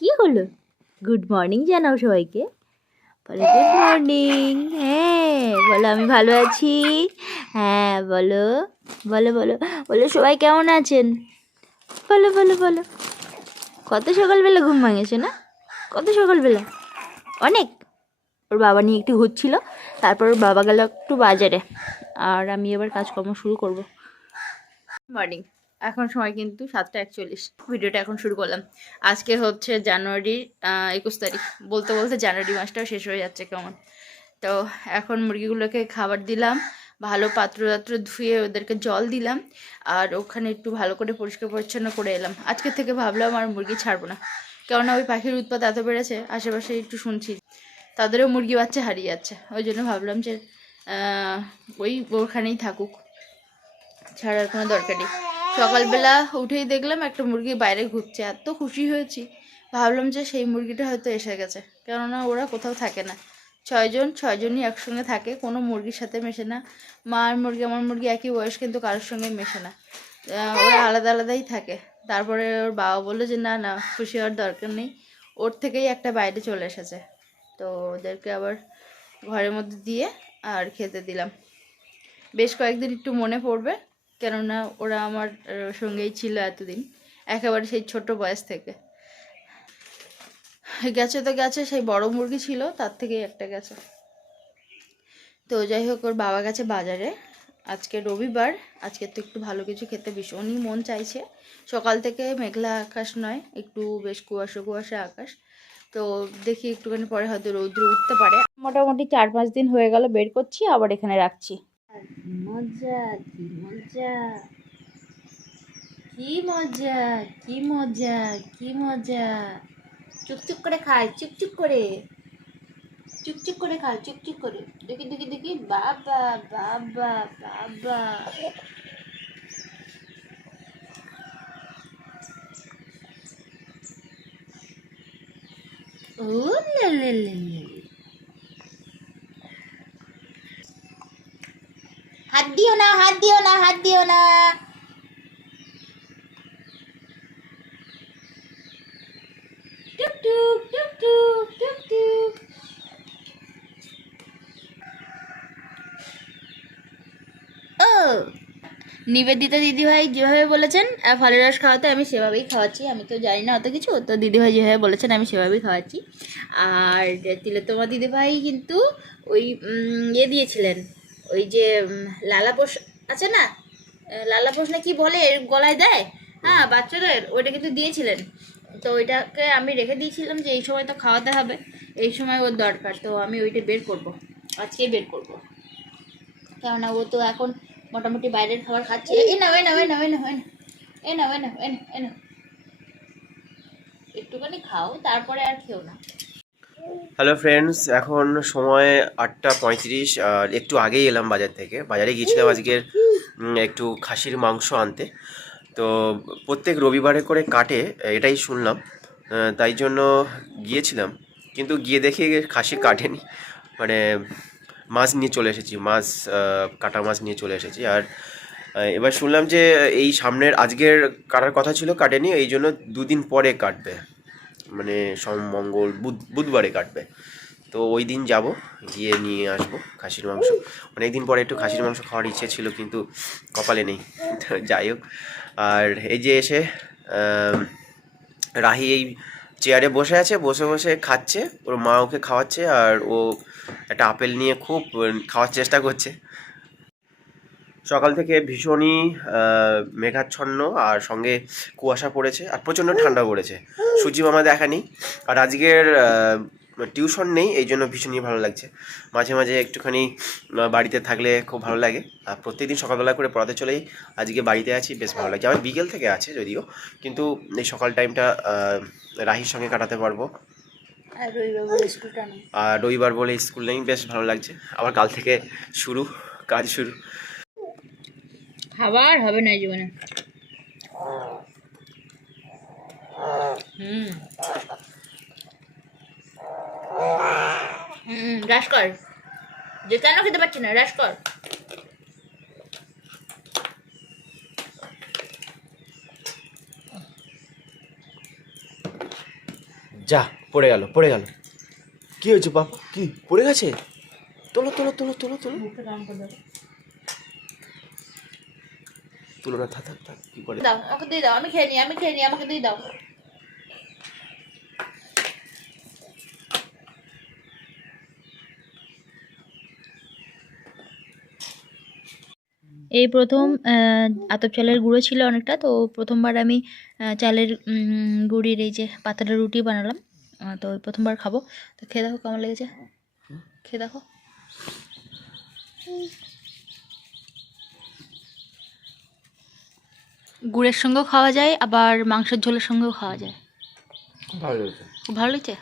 কি হলো? Good morning জানাও সবাইকে। বলো গুড মর্নিং হ্যাঁ বলো, আমি ভালো আছি। হ্যাঁ বলো বলো বলো বলো, সবাই কেমন আছেন? বলো বলো বলো। কত সকালবেলা ঘুম ভাঙেছে না? কত সকালবেলা? অনেক। ওর বাবা নিয়ে একটু ঘুরছিল, তারপর ওর বাবা গেল একটু বাজারে। আর আমি এবার কাজকর্ম শুরু করব। মর্নিং এখন সময় কিন্তু সাতটা একচল্লিশ। ভিডিওটা এখন শুরু করলাম। আজকে হচ্ছে জানুয়ারির একুশ তারিখ। বলতে বলতে জানুয়ারি মাসটাও শেষ হয়ে যাচ্ছে কেমন। তো এখন মুরগিগুলোকে খাবার দিলাম, ভালো পাত্র টাত্র ধুয়ে ওদেরকে জল দিলাম, আর ওখানে একটু ভালো করে পরিষ্কার পরিচ্ছন্ন করে এলাম। আজকে থেকে ভাবলাম আর মুরগি ছাড়বো না। কেননা ওই পাখির উৎপাত এত বেড়েছে, আশেপাশে একটু শুনছি, তাদেরও মুরগি বাচ্চা হারিয়ে যাচ্ছে। ওই জন্য ভাবলাম যে ওই ওখানেই থাকুক, ছাড়ার কোনো দরকার নেই। সকালবেলা উঠেই দেখলাম একটা মুরগি বাইরে ঘুরছে। এত খুশি হয়েছি। ভাবলাম যে সেই মুরগিটা হয়তো এসে গেছে। কেননা ওরা কোথাও থাকে না। ছয়জন, ছয়জনই একসঙ্গে থাকে। কোনো মুরগির সাথে মেশে না। মার মুরগি, আমার মুরগি একই বয়স, কিন্তু কারোর সঙ্গে মেশে না। ওরা আলাদা আলাদাই থাকে। তারপরে ওর বাবা বলল যে, না না, খুশি হওয়ার দরকার নেই। ওর থেকেই একটা বাইরে চলে এসেছে। তো ওদেরকে আবার ঘরের মধ্যে দিয়ে আর খেতে দিলাম। বেশ কয়েকদিন একটু মনে পড়বে। কেননা ওরা আমার সঙ্গেই ছিল এতদিন। একেবারে সেই ছোট বয়স থেকে। গেছে তো গেছে, সেই বড় মুরগি ছিল, তার থেকেই একটা গেছে। তো যাই হোক, ওর বাবা গেছে বাজারে। আজকে রবিবার, আজকে তো একটু ভালো কিছু খেতে ভীষণই মন চাইছে। সকাল থেকে মেঘলা আকাশ নয়, একটু বেশ কুয়াশা কুয়াশা আকাশ। তো দেখি একটুখানি পরে হয়তো রৌদ্র উঠতে পারে। মোটামুটি চার পাঁচ দিন হয়ে গেল, বের করছি, আবার এখানে রাখছি। মজা, কি মজা? কি মজা কি মজা কি মজা? চুপচুপ করে খায় চুপচুপ করে। চুপচুপ করে খায় চুপচুপ করে। দেখি দেখি দেখি। বাবা বাবা বাবা। ও লে লে লে। হাত দিও না, হাত দিও না, হাত দিও না। ও, নিবেদিতা দিদিভাই যেভাবে বলেছেন ফলের রস খাওয়াতে আমি সেভাবেই খাওয়াচ্ছি, আমি তো জানি না অত কিছু, তো দিদিভাই যেভাবে বলেছেন, আমি সেভাবেই খাওয়াচ্ছি। আর তিলোত্তমা দিদিভাই কিন্তু ওই ইয়ে দিয়েছিলেন ওই যে লালাপোষ আছে না? লালাপোষ না কি বলে? গলায় দেয়? হ্যাঁ বাচ্চাদের, ওইটা কিন্তু দিয়েছিলেন। তো ওইটাকে আমি রেখে দিয়েছিলাম যে এই সময় তো খাওয়াতে হবে। এই সময় ওর দরকার, তো আমি ওইটা বের করব। আজকেই বের করব। কেননা ও তো এখন মোটামুটি বাইরের খাবার খাচ্ছে। এ না এ না এ না এ না এ না এ না এ না এ না একটুখানি খাও, তারপরে আর খেও না। হ্যালো ফ্রেন্ডস এখন সময় আটটা পঁয়ত্রিশ একটু আগেই এলাম বাজার থেকে। বাজারে গিয়েছিলাম আজকের একটু খাসির মাংস আনতে। তো প্রত্যেক রবিবারে করে কাটে, এটাই শুনলাম। তাই জন্য গিয়েছিলাম। কিন্তু গিয়ে দেখি খাসি কাটেনি। মানে মাছ নিয়ে চলে এসেছি, মাছ কাটা মাছ নিয়ে চলে এসেছি। আর এবার শুনলাম যে এই সামনের, আজকের কাটার কথা ছিল কাটেনি, এই জন্য দুদিন পরে কাটবে। মানে সোম, মঙ্গল, বুধ, বুধবারে কাটবে। তো ওই দিন যাব, গিয়ে নিয়ে আসব খাসির মাংস। অনেক দিন পরে একটু খাসির মাংস খাওয়ার ইচ্ছে ছিল, কিন্তু কপালে নেই। যাই হোক, আর এই যে এসে রাহি এই চেয়ারে বসে আছে, বসে বসে খাচ্ছে। ওর মা ওকে খাওয়াচ্ছে, আর ও একটা আপেল নিয়ে খুব খাওয়ার চেষ্টা করছে। সকাল থেকে ভীষণই মেঘাচ্ছন্ন আর সঙ্গে কুয়াশা পড়েছে আর প্রচণ্ড ঠান্ডা পড়েছে। সূর্যি মামা দেখা নেই। আর আজকের টিউশন নেই এই জন্য ভীষণই ভালো লাগছে। মাঝে মাঝে একটুখানি বাড়িতে থাকলে খুব ভালো লাগে। আর প্রত্যেকদিন সকালবেলা করে পড়াতে চলেই আজকে বাড়িতে আছি বেশ ভালো লাগছে। আমার বিকেল থেকে আছে যদিও কিন্তু এই সকাল টাইমটা রাহির সঙ্গে কাটাতে পারব। আর রবিবার বলে স্কুল নেই বেশ ভালো লাগছে। আবার কাল থেকে শুরু কাজ শুরু। খাবার হবে না জীবনে। হুম। হুম রাস কর। যে কেন খেতে পারছি না রাস কর। যা পড়ে গেল পড়ে গেল। কি হয়েছে বাপ? কি পড়ে গেছে? তোলো তোলো তোলো তোলো তোলো। তুলো না থাক থাক থাক কি করে? দাও আমাকে দিয়ে দাও আমি খেয়ে নিই আমি খেয়ে নিই আমাকে দিয়ে দাও। এই প্রথম আহ, আতপ চালের গুঁড়ো ছিল অনেকটা তো প্রথমবার আমি চালের উম, গুঁড়ির এই যে পাতাটা রুটি বানালাম তো ওই প্রথমবার খাব। তো খেয়ে দেখো কেমন লেগেছে। খেয়ে দেখো। গুড়ের সঙ্গেও খাওয়া যায় আবার মাংসের ঝোলের সঙ্গেও খাওয়া যায়। ভালো হয়েছে খুব ভালো হয়েছে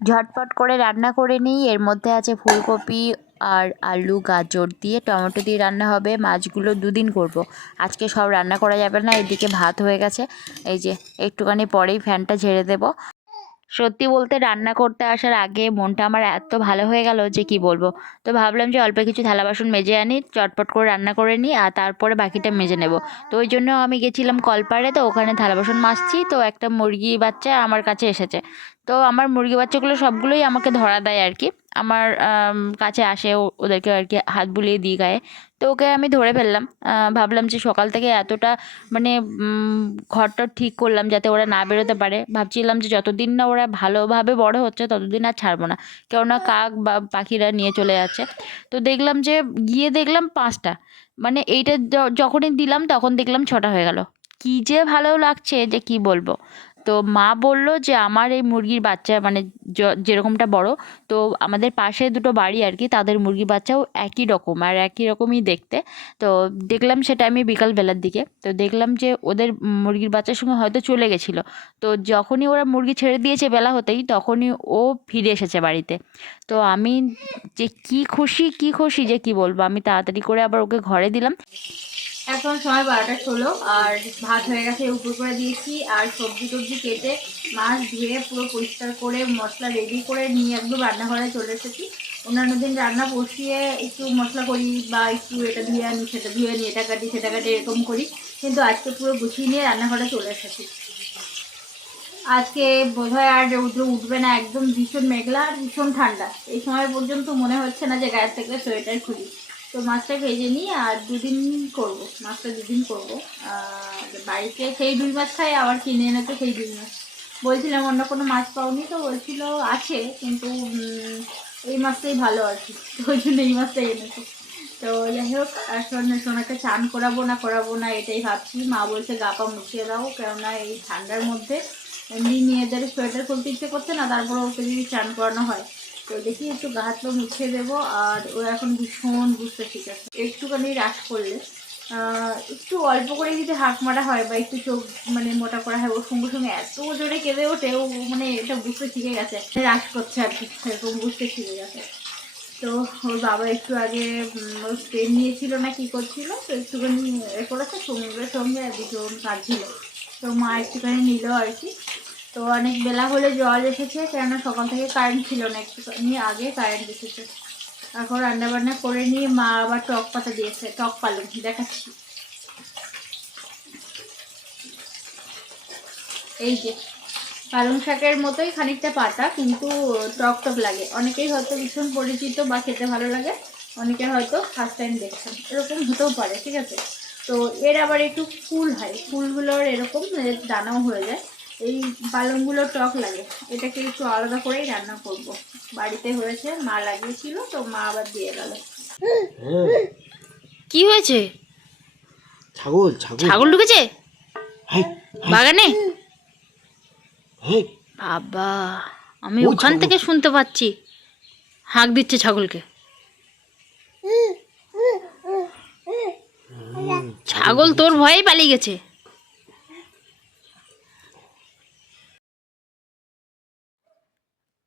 ঝটপট করে রান্না করে নিই। এর মধ্যে আছে ফুলকপি আর আলু গাজর দিয়ে টমেটো দিয়ে রান্না হবে। মাছগুলো দুদিন করব। আজকে সব রান্না করা যাবে না এদিকে ভাত হয়ে গেছে। এই যে একটুখানি পরেই ফ্যানটা ঝেড়ে দেব। সত্যি বলতে রান্না করতে আসার আগে মনটা আমার এত ভালো হয়ে গেল যে কি বলব। তো ভাবলাম যে অল্প কিছু থালা বাসন মেজে আনি, চটপট করে রান্না করে নিই আর তারপরে বাকিটা মেজে নেব। তো ওই জন্য আমি গেছিলাম কলপাড়ে, তো ওখানে থালা বাসন মাজছি, তো একটা মুরগি বাচ্চা আমার কাছে এসেছে। তো আমার মুরগি বাচ্চাগুলো সবগুলোই আমাকে ধরা দেয় আর কি। আমার কাছে আসে ওদেরকে আর কি হাত বুলিয়ে দিই গায়ে। তো ওকে আমি ধরে ফেললাম। ভাবলাম যে সকাল থেকে এতটা মানে ঘরটা ঠিক করলাম যাতে ওরা না বেরোতে পারে। ভাবছিলাম যে যতদিন না ওরা ভালোভাবে বড় হচ্ছে ততদিন আর ছাড়বো না। কেননা কাক বা পাখিরা নিয়ে চলে যাচ্ছে। তো দেখলাম যে, গিয়ে দেখলাম পাঁচটা। মানে এইটা যখনই দিলাম তখন দেখলাম ছটা হয়ে গেল। কী যে ভালো লাগছে যে কি বলব। তো মা বলল যে, আমার এই মুরগির বাচ্চা মানে যেরকমটা বড়, তো আমাদের পাশে দুটো বাড়ি আর কি, তাদের মুরগির বাচ্চাও একই রকম আর একই রকমই দেখতে। তো দেখলাম সেটা আমি বিকালবেলার দিকে। তো দেখলাম যে, ওদের মুরগির বাচ্চার সঙ্গে হয়তো চলে গেছিল। তো যখনই ওরা মুরগি ছেড়ে দিয়েছে বেলা হতেই, তখনই ও ফিরে এসেছে বাড়িতে। তো আমি যে, কি খুশি কি খুশি যে, কি বলব? আমি তাড়াতাড়ি করে আবার ওকে ঘরে দিলাম। এখন সময় বারোটা ষোলো, আর ভাত হয়ে গেছে উপর করে দিয়েছি, আর সবজি টবজি কেটে মাছ ধুয়ে পুরো পরিষ্কার করে, মশলা রেডি করে নিয়ে একদম রান্নাঘরে চলে এসেছি। অন্যান্য দিন রান্না বসিয়ে একটু মশলা করি বা একটু এটা ধুয়ে আনি, সেটা ধুয়ে আনি, এটা কাটি, সেটা কাটি, এরকম করি। কিন্তু আজকে পুরো গুছিয়ে নিয়ে রান্নাঘরে চলে এসেছি। আজকে বোধহয় আর রৌদ্র উঠবে না, একদম ভীষণ মেঘলা আর ভীষণ ঠান্ডা। এই সময় পর্যন্ত মনে হচ্ছে না যে গায়ের থেকে সোয়েটার খুলি। তো মাছটা ভেজে নিই আর দুদিন করব, মাছটা দুদিন করব। বাড়িতে সেই দুই মাছ খাই আবার কিনে এনেছে সেই দুই মাছ। বলছিলাম, অন্য কোনো মাছ পাওনি তো, বলছিল আছে, কিন্তু এই মাছটাই ভালো আর কি। তো ওই জন্য এই মাছটাই এনেছে। তো যাই হোক, এখন সোনাকে চান করাবো না করাবো না এটাই ভাবছি। মা বলছে, গা পা মুছিয়ে দাও, কেননা এই ঠান্ডার মধ্যে এমনি মেয়েদের সোয়েটার খুলতে ইচ্ছে করছে না তারপরে ওকে যদি চান করানো হয়। তো দেখি একটু গা হাত পা মুছিয়ে দেবো, আর ও এখন ভীষণ বুঝতে ঠিক আছে। একটুখানি রাস করলে একটু অল্প করে যদি হাঁক মারা হয় বা একটু চোখ মানে মোটা করা হয়, ওর সঙ্গে সঙ্গে এত জোরে কেঁদে ওঠে, ও মানে এটা বুঝতে শিখে গেছে। রাস করছে আর কি সেরকম বুঝতে শিখে গেছে। তো ওর বাবা একটু আগে পেন নিয়েছিল না কি করছিল, তো একটুখানি এ করেছে সমুদ্রের সঙ্গে ভীষণ কাঁদছিল। তো মা একটুখানি নিল আর কি। তো অনেক বেলা হলে জল এসেছে কেননা সকাল থেকে কারেন্ট ছিল না একটু একটুখানি আগে কারেন্ট এসেছে। এখন রান্না বান্না করে নিয়ে মা আবার টক পাতা দিয়েছে, টক পালং, দেখাচ্ছি। এই যে, পালং শাকের মতোই খানিকটা পাতা, কিন্তু টক টক লাগে। অনেকেই হয়তো ভীষণ পরিচিত বা খেতে ভালো লাগে, অনেকে হয়তো ফার্স্ট টাইম দেখছেন। এরকম হতেও পারে, ঠিক আছে? তো এর আবার একটু ফুল হয়, ফুলগুলোর এরকম দানাও হয়ে যায়। এই পালংগুলো টক লাগে। এটাকে একটু আলাদা করেই রান্না করব। বাড়িতে হয়েছে মা লাগিয়েছিল তো মা আবার দিয়ে গেল। কি হয়েছে? ছাগল ছাগল। ছাগল ঢুকেছে? বাগানে? বাবা আমি ওখান থেকে শুনতে পাচ্ছি। হাঁক দিচ্ছে ছাগলকে। ছাগল তোর ভয়েই পালিয়ে গেছে।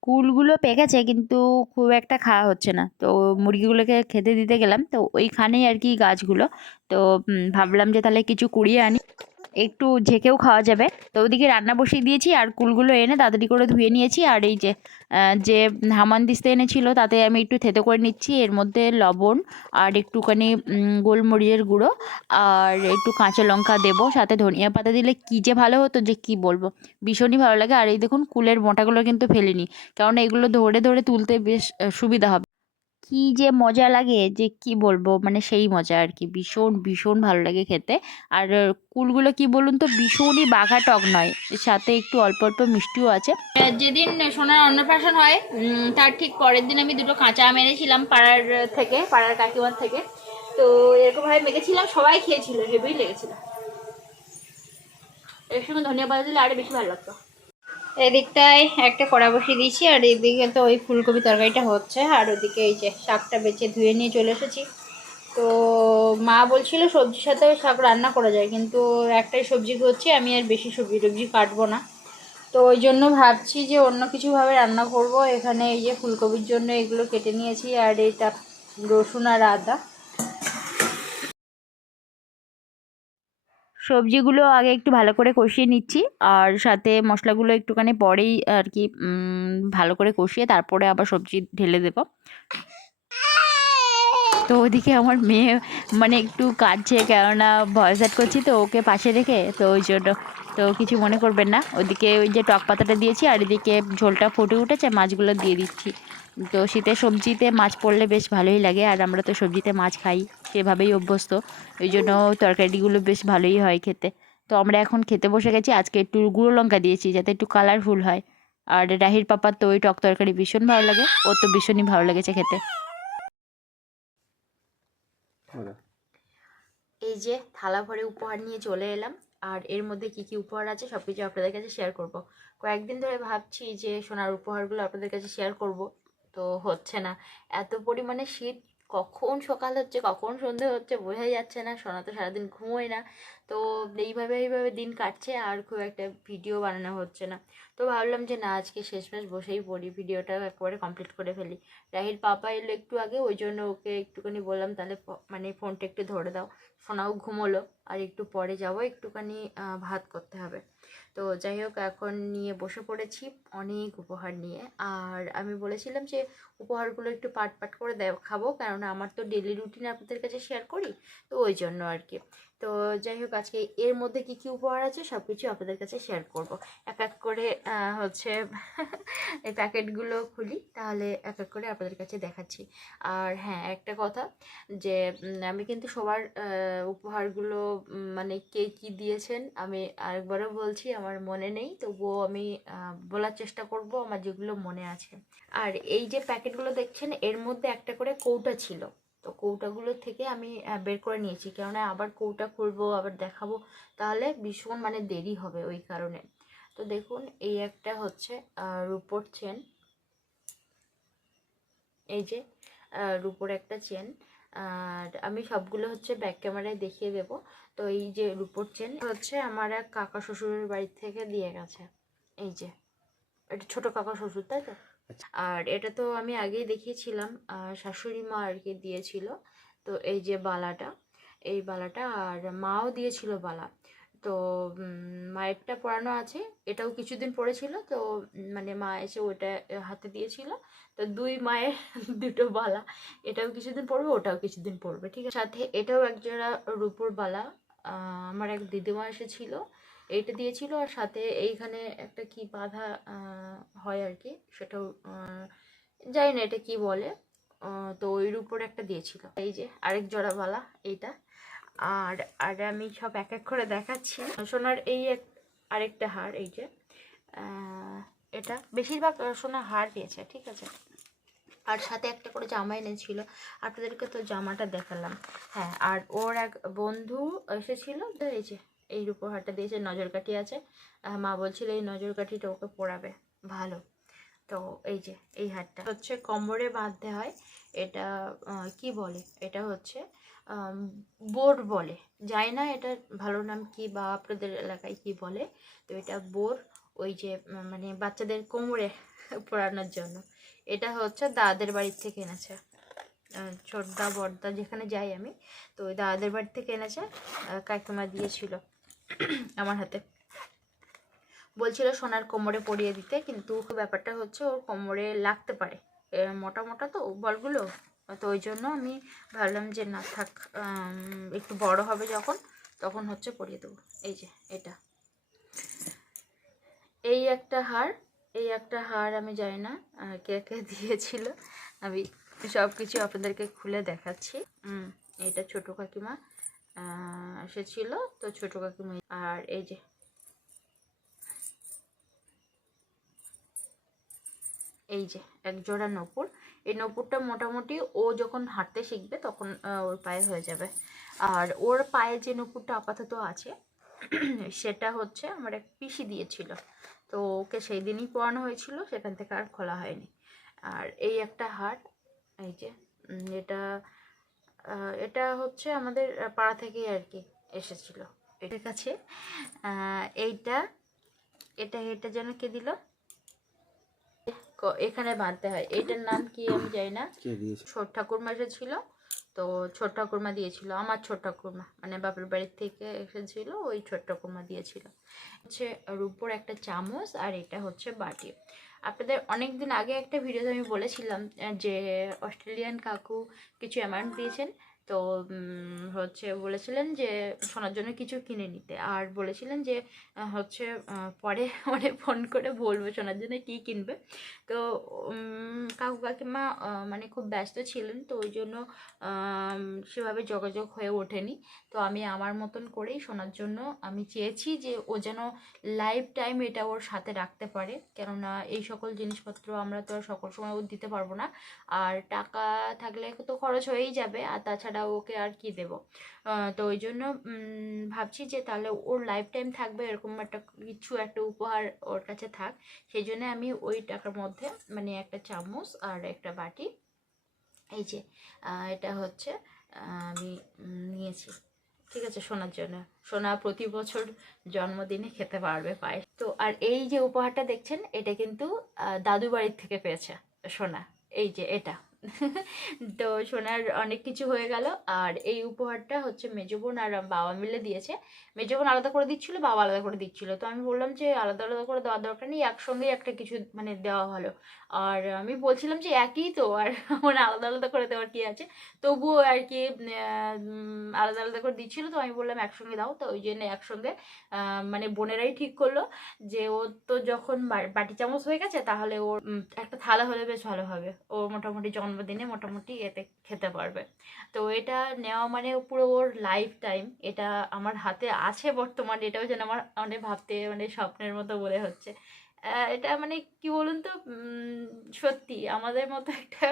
কুলগুলো পেকেছে কিন্তু খুব একটা খাওয়া হচ্ছে না। তো মুরগিগুলোকে খেতে দিতে গেলাম। তো ওইখানেই আর কি গাছগুলো। তো ভাবলাম যে তাহলে কিছু কুড়িয়ে আনি। একটু ঝেঁকেও খাওয়া যাবে। তো ওদিকে রান্না বসিয়ে দিয়েছি আর কুলগুলো এনে তাড়াতাড়ি করে ধুয়ে নিয়েছি। আর এই যে যে হামানদিস্তা এনেছিল তাতে আমি একটু থেতো করে নিচ্ছি। এর মধ্যে লবণ আর একটুখানি গোলমরিচের গুঁড়ো আর একটু কাঁচা লঙ্কা দেবো। সাথে ধনিয়া পাতা দিলে কী যে ভালো হতো, যে কি বলব। ভীষণই ভালো লাগে। আর এই দেখুন, কুলের মোটাগুলো কিন্তু ফেলিনি। কারণ এগুলো ধরে ধরে তুলতে বেশ সুবিধা হবে। কি যে মজা লাগে, যে কি বলব? মানে সেই মজা আর কি ভীষণ ভীষণ ভালো লাগে খেতে। আর কুলগুলো কি বলুন তো, ভীষণই বাঘা টক নয়। সাথে একটু অল্প অল্প মিষ্টিও আছে। যেদিন সোনার অন্নপ্রাশন হয় তার ঠিক পরের দিন আমি দুটো কাঁচা আম এনেছিলাম পাড়ার থেকে, পাড়ার কাকিমার থেকে। তো এরকমভাবে মেখেছিলাম, সবাই খেয়েছিল, হেভি লেগেছিল। এর সঙ্গে ধনিয়া পাতা দিলে আরও বেশি ভালো লাগতো। এদিকটায় একটা কড়া বসিয়ে দিয়েছি, আর এদিকে তো ওই ফুলকপি তরকারিটা হচ্ছে, আর ওদিকে এই যে শাকটা বেছে ধুয়ে নিয়ে চলে এসেছি। তো মা বলছিল সবজির সাথে শাক রান্না করা যায়, কিন্তু একটাই সবজি করছি আমি আর বেশি সবজি টবজি কাটবো না। তো ওই জন্য ভাবছি যে অন্য কিছুভাবে রান্না করব। এখানে এই যে ফুলকপির জন্য এগুলো কেটে নিয়েছি, আর এটা রসুন আর আদা। সবজিগুলো আগে একটু ভালো করে কষিয়ে নিচ্ছি। আর সাথে মশলাগুলো একটুখানি পরেই আর কি ভালো করে কষিয়ে তারপরে আবার সবজি ঢেলে দেবো। তো ওদিকে আমার মেয়ে মানে একটু কাঁদছে, কেননা ভয়েস অ্যাড করছি তো ওকে পাশে রেখে, তো ওই জন্য তো কিছু মনে করবেন না। ওদিকে ওই যে টক পাতাটা দিয়েছি আর এদিকে ঝোলটা ফুটে উঠেছে, মাছগুলো দিয়ে দিচ্ছি। তো শীতে সবজিতে মাছ পড়লে বেশ ভালোই লাগে আর আমরা তো সবজিতে মাছ খাই সেভাবেই অভ্যস্ত। ওই জন্য তরকারিগুলো বেশ ভালোই হয় খেতে। তো আমরা এখন খেতে বসে গেছি আজকে একটু গুঁড়ো লঙ্কা দিয়েছি যাতে একটু কালারফুল হয়। আর রাহির পাপার তো ওই টক তরকারি ভীষণ ভালো লাগে ওর তো ভীষণই ভালো লেগেছে খেতে। এই যে থালা ভরে উপহার নিয়ে চলে এলাম আর এর মধ্যে কি কি উপহার আছে সব কিছু আপনাদের কাছে শেয়ার করব। কয়েকদিন ধরে ভাবছি যে সোনার উপহারগুলো আপনাদের কাছে শেয়ার করব। তো হচ্ছে না। এত পরিমাণে শীত কখন সকাল হচ্ছে, কখন সন্ধে হচ্ছে বোঝাই যাচ্ছে না, সোনা তো সারাদিন ঘুমোয় না। তো এইভাবে এইভাবে দিন কাটছে আর খুব একটা ভিডিও বানানো হচ্ছে না। তো ভাবলাম যে না, আজকে শেষমেশ বসেই পড়ি, ভিডিওটা একবারে কমপ্লিট করে ফেলি। রাহির পাপা এলো একটু আগে, ওই জন্য ওকে একটুখানি বললাম, তাহলে মানে ফোনটা একটু ধরে দাও। সোনাও ঘুমোলো, আর একটু পরে যাব, একটুখানি ভাত করতে হবে। তো যাই হোক এখন নিয়ে বসে পড়েছি অনেক উপহার নিয়ে। আর আমি বলেছিলাম যে, উপহারগুলো একটু পাট পাট করে দেখাবো, কেননা আমার তো ডেলি রুটিন আপনাদের কাছে শেয়ার করি, তো ওই জন্য আর কি। তো যাই হোক, আজকে এর মধ্যে কি কি উপহার আছে সব কিছু আপনাদের কাছে শেয়ার করব। এক এক করে হচ্ছে এই প্যাকেটগুলো খুলি, তাহলে এক এক করে আপনাদের কাছে দেখাচ্ছি। আর হ্যাঁ একটা কথা যে আমি কিন্তু সবার উপহারগুলো মানে কে কি দিয়েছেন আমি আরেকবারও বলছি, আমার মনে নেই, তবুও আমি বলার চেষ্টা করব, আমার যেগুলো মনে আছে। আর এই যে প্যাকেটগুলো দেখছেন, এর মধ্যে একটা করে কৌটা ছিল। তো কৌটাগুলো থেকে আমি বের করে নিয়েছি। কেননা আবার কৌটা খুলবো, আবার দেখাবো, তাহলে ভীষণ মানে দেরি হবে ওই কারণে। তো দেখুন, এই একটা হচ্ছে রূপোর চেন। এই যে রূপোর একটা চেন। আর আমি সবগুলো হচ্ছে ব্যাক ক্যামেরায় দেখিয়ে দেব। তো এই যে রূপোর চেন হচ্ছে আমার এক কাকা শ্বশুরের বাড়ি থেকে দিয়ে গেছে। এই যে, এটা ছোট কাকা শ্বশুর, তাই তো? আর এটা তো আমি আগেই দেখিয়েছিলাম শাশুড়ি মা আর কি দিয়েছিল। তো এই যে বালাটা, এই বালাটা আর মাও দিয়েছিল বালা। তো মায়েরটা পরানো আছে, এটাও কিছুদিন পড়েছিল তো মানে মা এসে ওটা হাতে দিয়েছিল। তো দুই মায়ের দুটো বালা, এটাও কিছুদিন পড়বে ওটাও কিছুদিন পড়বে ঠিক আছে? সাথে এটাও একজোড়া রূপোর বালা আমার এক দিদিমা এসেছিল। এইটা দিয়েছিল আর সাথে এইখানে একটা কি বাঁধা হয় আর কি, সেটাও জানি না এটা কি বলে। তো ওইর রূপোর একটা দিয়েছিল। এই যে আরেক জোড়া বালা এইটা। আর আর আমি সব এক এক করে দেখাচ্ছি। সোনার এই এক, আরেকটা হার, এই যে এটা বেশিরভাগ সোনা হার দিয়েছে, ঠিক আছে। আর সাথে একটা করে জামা এনেছিল। আপনাদেরকে তো জামাটা দেখালাম। হ্যাঁ আর ওর এক বন্ধু এসেছিল, এই যে এই উপহারটা দিয়েছে নজরকাঠি আছে। মা বলছিল, এই নজরকাঠিটা ওকে পরাবে ভালো। তো এই যে, এই হারটা হচ্ছে কোমরে বাঁধতে হয়। এটা কি বলে? এটা হচ্ছে বোর বলে। জানি না এটা ভালো নাম কি বা আপনাদের এলাকায় কি বলে, তো এটা বোর, ওই যে মানে বাচ্চাদের কোমরে পরানোর জন্য। এটা হচ্ছে দাদের বাড়ির থেকে এনেছে। ছোটদা, বড়দা যেখানে যাই আমি, তো ওই দাদাদের বাড়ি থেকে এনেছে। কাকিমা দিয়েছিল। আমার হাতে। বলছিল সোনার কোমরে পরিয়ে দিতে, কিন্তু ব্যাপারটা হচ্ছে ওর কোমরে লাগতে পারে। মোটা মোটা তো বলগুলো। তো ওই জন্য আমি ভাবলাম যে, না থাক একটু বড় হবে যখন, তখন হচ্ছে পরিয়ে দেবো। এই যে, এটা। এই একটা হার, এই একটা হার আমি জানি না কে কে দিয়েছিল। আমি সব কিছু আপনাদেরকে খুলে দেখাচ্ছি। এটা ছোট কাকিমা। এসেছিল তো ছোট কাকিমা আর এই যে এই যে এক জোড়া নপুর। এই নপুরটা মোটামুটি ও যখন হাঁটতে শিখবে তখন ওর পায়ে হয়ে যাবে। আর ওর পায়ে যে নপুরটা আপাতত আছে, সেটা হচ্ছে আমার এক পিসি দিয়েছিল। তো ওকে সেই দিনই পরানো হয়েছিল, সেখান থেকে আর খোলা হয়নি। আর এই একটা হাট, এই যে এটা এটা হচ্ছে আমাদের পাড়া থেকেই আর কি এসেছিল। এটার কাছে এইটা এটা এটা যেন কে দিল? এখানে বাঁধতে হয়। এইটার নাম কি আমি জানি না। ছোট ঠাকুরমা এসেছিল। তো ছোট ঠাকুরমা দিয়েছিল। আমার ছোট ঠাকুরমা মানে বাপের বাড়ির থেকে এসেছিল ওই ছোট ঠাকুরমা দিয়েছিল। হচ্ছে রূপোর একটা চামচ আর এটা হচ্ছে বাটি। আপনাদের অনেক দিন আগে একটা ভিডিওতে আমি বলেছিলাম যে অস্ট্রেলিয়ান কাকু কিছু অ্যামাউন্ট দিয়েছেন। তো হচ্ছে বলেছিলেন যে শোনার জন্য কিছু কিনে নিতে। আর বলেছিলেন যে হচ্ছে পরে মানে ফোন করে বলব শোনার জন্য কী কিনবে। তো কাকু কাকিমা মানে খুব ব্যস্ত ছিলেন, তো ওই জন্য সেভাবে যোগাযোগ হয়ে ওঠেনি। তো আমি আমার মতন করেই শোনার জন্য আমি চেয়েছি যে, ও যেন লাইফ টাইম এটা ওর সাথে রাখতে পারে। কেননা এই সকল জিনিসপত্র আমরা তো সকল সময় ও দিতে পারব না। আর টাকা থাকলে তো খরচ হয়েই যাবে। আর তাছাড়া ওকে আর কি দেব? তো ওই জন্য ভাবছি যে তাহলে ওর লাইফ টাইম থাকবে, এরকম একটা কিছু একটা উপহার ওর কাছে থাক। সেই জন্য আমি ওই টাকার মধ্যে মানে একটা চামচ আর একটা বাটি, এই যে এটা হচ্ছে আমি নিয়েছি। ঠিক আছে, সোনার জন্য। সোনা প্রতি বছর জন্মদিনে খেতে পারবে পায়েস। তো, আর এই যে উপহারটা দেখছেন, এটা কিন্তু দাদু বাড়ির থেকে পেয়েছে সোনা। এই যে, এটা। তো সোনার অনেক কিছু হয়ে গেল। আর এই উপহারটা হচ্ছে মেজো বোন আর বাবা মিলে দিয়েছে। মেজো বোন আলাদা করে দিচ্ছিল, বাবা আলাদা করে দিচ্ছিল। তো আমি বললাম যে আলাদা আলাদা করে দেওয়ার দরকার নেই, একসঙ্গেই একটা কিছু মানে দেওয়া হলো। আর আমি বলছিলাম যে একই তো, আর মানে আলাদা আলাদা করে দেওয়ার কি আছে? তবুও আর কি আলাদা আলাদা করে দিচ্ছিল। তো আমি বললাম একসঙ্গে দাও। তো ওই জন্য একসঙ্গে মানে বোনেরাই ঠিক করল যে ও তো যখন বাটি চামচ হয়ে গেছে, তাহলে ওর একটা থালা হলে বেশ ভালো হবে। ও মোটামুটি জন্মদিনে মোটামুটি এতে খেতে পারবে। তো এটা নেওয়া মানে পুরো ওর লাইফ টাইম এটা আমার হাতে আছে বর্তমানে, এটাও যেন আমার অনেক ভাবতে মানে স্বপ্নের মতো বলে হচ্ছে। এটা মানে কি বলুন তো সত্যি আমাদের মতো একটা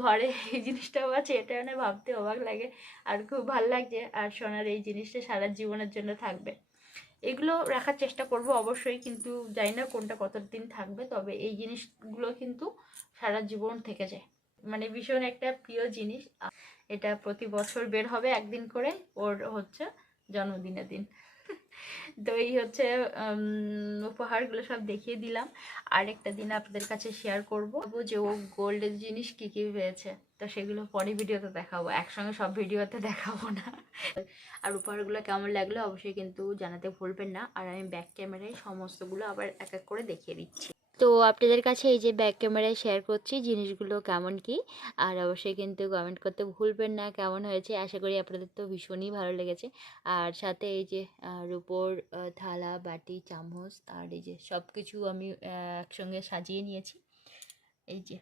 ঘরে এই জিনিসটাও আছে, এটা মানে ভাবতে অবাক লাগে। আর খুব ভালো লাগছে, আর সোনার এই জিনিসটা সারা জীবনের জন্য থাকবে। এগুলো রাখার চেষ্টা করব অবশ্যই, কিন্তু জানি না কোনটা কতদিন থাকবে, তবে এই জিনিসগুলো কিন্তু সারা জীবন থেকে যায়। মানে ভীষণ একটা প্রিয় জিনিস। এটা প্রতি বছর বের হবে একদিন করে, ওর হচ্ছে জন্মদিনের দিন। তো এই হচ্ছে উপহারগুলো সব দেখিয়ে দিলাম। আর একটা দিন আপনাদের কাছে শেয়ার করব। যে ও গোল্ডের জিনিস কি কি পেয়েছে, তো সেগুলো পরে ভিডিওতে দেখাবো। একসঙ্গে সব ভিডিওতে দেখাবো না। আর উপহারগুলো কেমন লাগল অবশ্যই কিন্তু জানাতে ভুলবেন না। আর আমি ব্যাক ক্যামেরায় সমস্তগুলো আবার এক এক করে দেখিয়ে দিচ্ছি। তো আপনাদের কাছে এই যে ব্যাক ক্যামেরায় শেয়ার করছি জিনিসগুলো কেমন কি? আর অবশ্যই কিন্তু কমেন্ট করতে ভুলবেন না কেমন হয়েছে? আশা করি আপনাদের তো ভীষণই ভালো লেগেছে। আর সাথে এই যে রুপোর থালা, বাটি, চামচ, আর এই যে সব কিছু আমি একসঙ্গে সাজিয়ে নিয়েছি। এই যে।